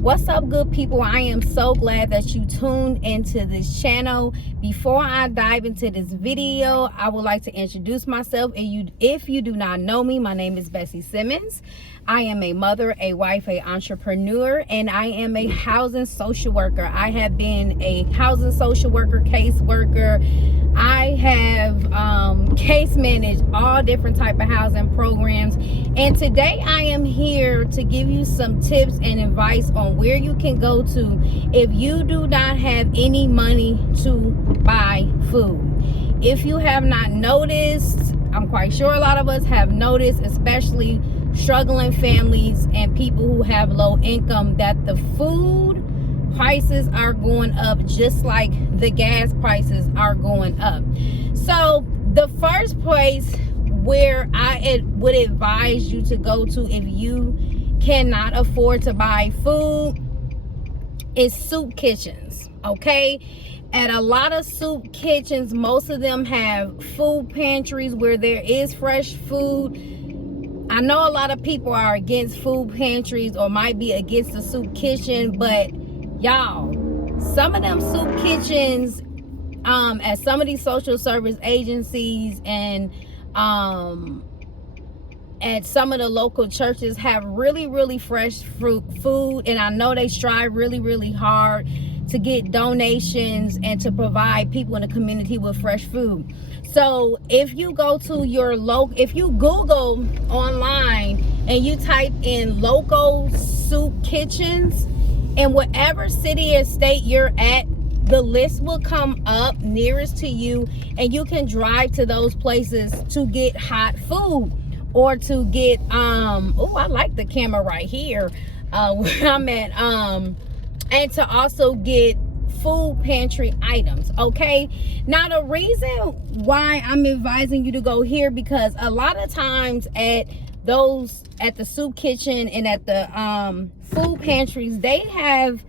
What's up, good people? I am so glad that you tuned into this channel. Before I dive into this video, I would like to introduce myself. If you do not know me, my name is Bessie Simmons. I am a mother, a wife, a entrepreneur, and I am a housing social worker. I have been a housing social worker, caseworker. I have case managed all different type of housing programs, and today I am here to give you some tips and advice on where you can go to if you do not have any money to buy food. If you have not noticed, I'm quite sure a lot of us have noticed, especially struggling families and people who have low income, that the food prices are going up just like the gas prices are going up. So the first place where I would advise you to go to if you cannot afford to buy food is soup kitchens. Okay, at a lot of soup kitchens, most of them have food pantries where there is fresh food. I know a lot of people are against food pantries or might be against the soup kitchen, but y'all, some of them soup kitchens at some of these social service agencies and at some of the local churches have really fresh food, and I know they strive really hard to get donations and to provide people in the community with fresh food. So if you go to your if you Google online and you type in local soup kitchens in whatever city or state you're at, the list will come up nearest to you, and you can drive to those places to get hot food or to get oh, I like the camera right here where I'm at, and to also get food pantry items. Okay, now the reason why I'm advising you to go here, because a lot of times at the soup kitchen and at the food pantries, they have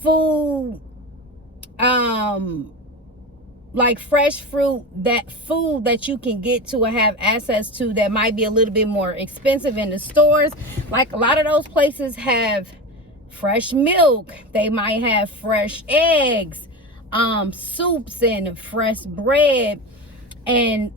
food like fresh food that you can get to or have access to that might be a little bit more expensive in the stores. Like a lot of those places have fresh milk, they might have fresh eggs, soups and fresh bread and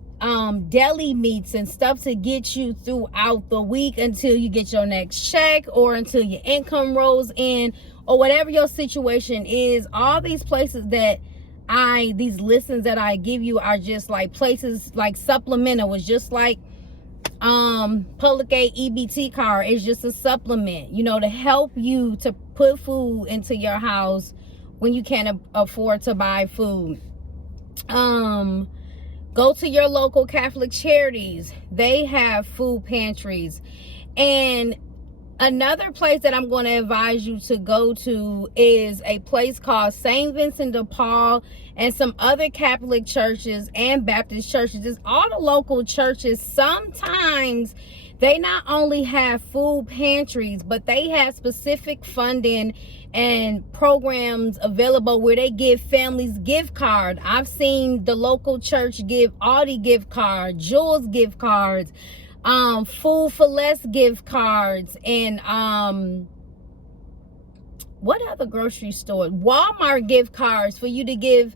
deli meats and stuff to get you throughout the week until you get your next check or until your income rolls in or whatever your situation is. All these places that these listings that I give you are just like places like supplemental. It's just like public aid EBT card is just a supplement, you know, to help you to put food into your house when you can't afford to buy food. Go to your local Catholic charities. They have food pantries. And another place that I'm going to advise you to go to is a place called St. Vincent de Paul, and some other Catholic churches and Baptist churches. It's all the local churches. Sometimes they not only have food pantries, but they have specific funding and programs available where they give families gift cards. I've seen the local church give Audi gift cards, Jules gift cards, Food for Less gift cards, and what other grocery store? Walmart gift cards for you to get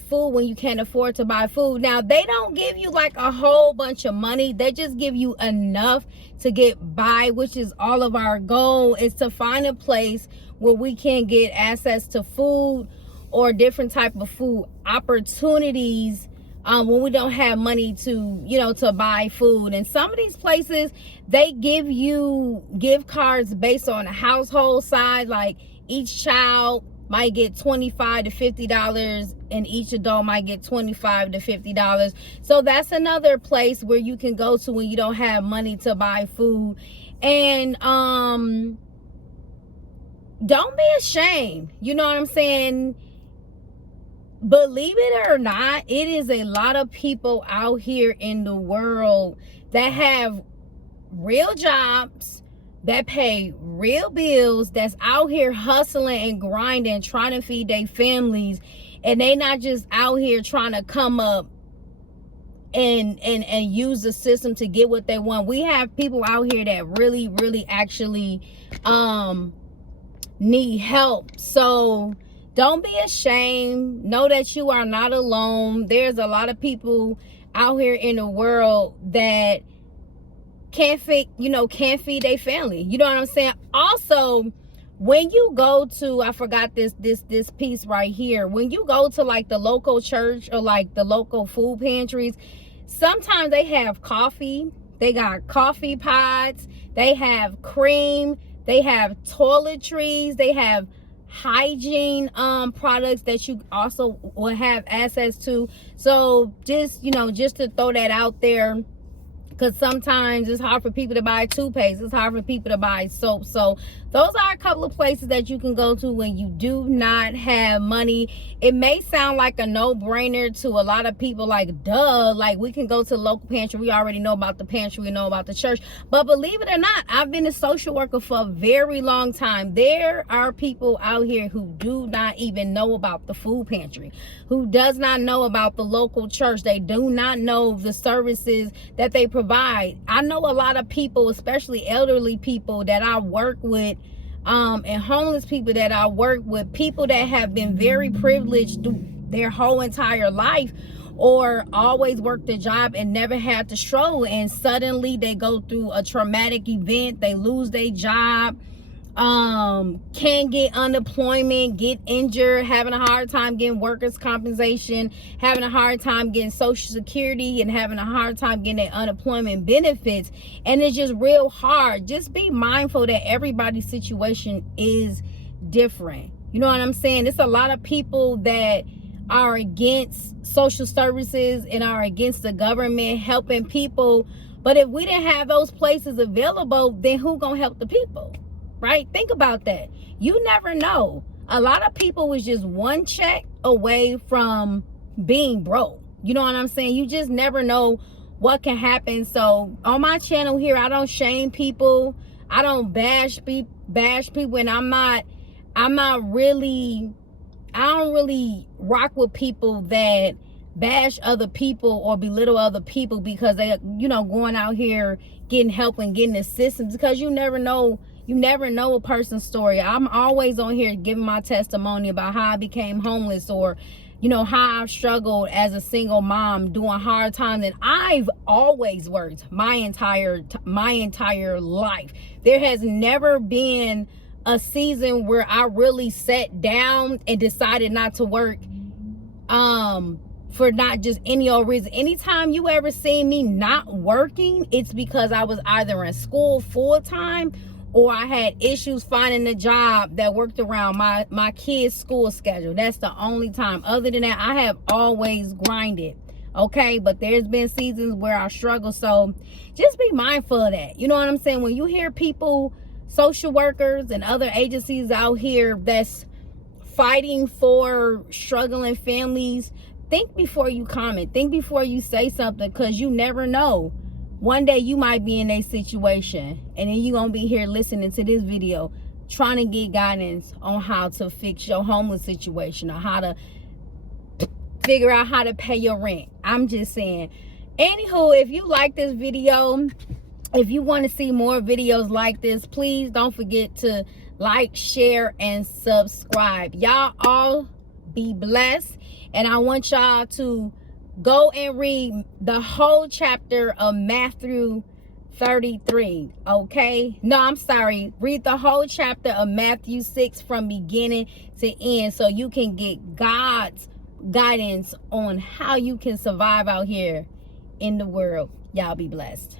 food when you can't afford to buy food. Now, they don't give you like a whole bunch of money. They just give you enough to get by, which is all of our goal, is to find a place where we can get access to food or different type of food opportunities when we don't have money to, you know, to buy food. And some of these places, they give you gift cards based on the household size. Like each child might get $25 to $50 and each adult might get $25 to $50. So that's another place where you can go to when you don't have money to buy food. And don't be ashamed, you know what I'm saying? Believe it or not, it is a lot of people out here in the world that have real jobs, that pay real bills, that's out here hustling and grinding, trying to feed their families, and they not just out here trying to come up and use the system to get what they want. We have people out here that really actually need help. So don't be ashamed. Know that you are not alone. There's a lot of people out here in the world that can't feed their family. You know what I'm saying? Also, when you go to, I forgot this piece right here. When you go to like the local church or like the local food pantries, sometimes they have coffee. They got coffee pods. They have cream. They have toiletries. They have hygiene products that you also will have access to. So just to throw that out there, because sometimes it's hard for people to buy toothpaste. It's hard for people to buy soap. So those are a couple of places that you can go to when you do not have money. It may sound like a no-brainer to a lot of people, like, duh, like we can go to the local pantry. We already know about the pantry. We know about the church. But believe it or not, I've been a social worker for a very long time. There are people out here who do not even know about the food pantry, who does not know about the local church. They do not know the services that they provide. I know a lot of people, especially elderly people that I work with, and homeless people that I work with, people that have been very privileged their whole entire life, or always worked a job and never had to struggle, and suddenly they go through a traumatic event, they lose their job, can't get unemployment, get injured, having a hard time getting workers' compensation, having a hard time getting Social Security, and having a hard time getting their unemployment benefits. And it's just real hard. Just be mindful that everybody's situation is different. You know what I'm saying? It's a lot of people that are against social services and are against the government helping people. But if we didn't have those places available, then who gonna help the people? Right? Think about that. You never know. A lot of people was just one check away from being broke. You know what I'm saying? You just never know what can happen. So on my channel here, I don't shame people. I don't bash people, and I don't really rock with people that bash other people or belittle other people because they, going out here getting help and getting assistance, because you never know a person's story. I'm always on here giving my testimony about how I became homeless, or how I've struggled as a single mom doing hard times. And I've always worked my entire life. There has never been a season where I really sat down and decided not to work for not just any old reason. Anytime you ever see me not working, it's because I was either in school full-time, or I had issues finding a job that worked around my kids' school schedule. That's the only time. Other than that, I have always grinded. Okay, but there's been seasons where I struggle. So just be mindful of that. You know what I'm saying? When you hear people, social workers and other agencies out here that's fighting for struggling families, think before you comment. Think before you say something, because you never know. One day you might be in a situation, and then you're going to be here listening to this video trying to get guidance on how to fix your homeless situation, or how to figure out how to pay your rent. I'm just saying. Anywho, if you like this video, if you want to see more videos like this, please don't forget to like, share, and subscribe. Y'all all be blessed. And I want y'all to go and read the whole chapter of Matthew 33, okay? No, I'm sorry. Read the whole chapter of Matthew 6 from beginning to end, so you can get God's guidance on how you can survive out here in the world. Y'all be blessed.